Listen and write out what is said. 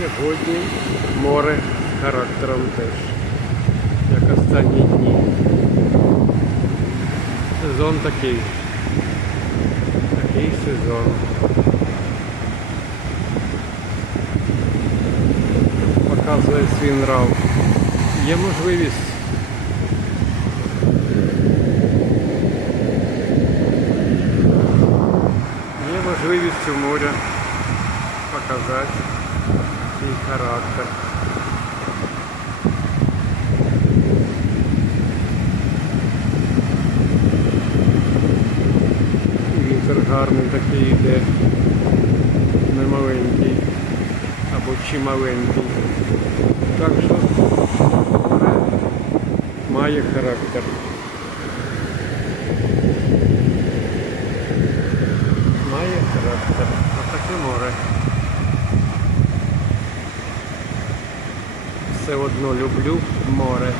Сьогодні море характером теж, як останні дні. Сезон такий. Такий сезон. Показує свій нрав. Є можливість Є можливість у моря показати свій характер. Вітер гарний такий йде, не маленький або чи маленький. Так що має характер. Має характер. Отаке море. Все одно люблю море.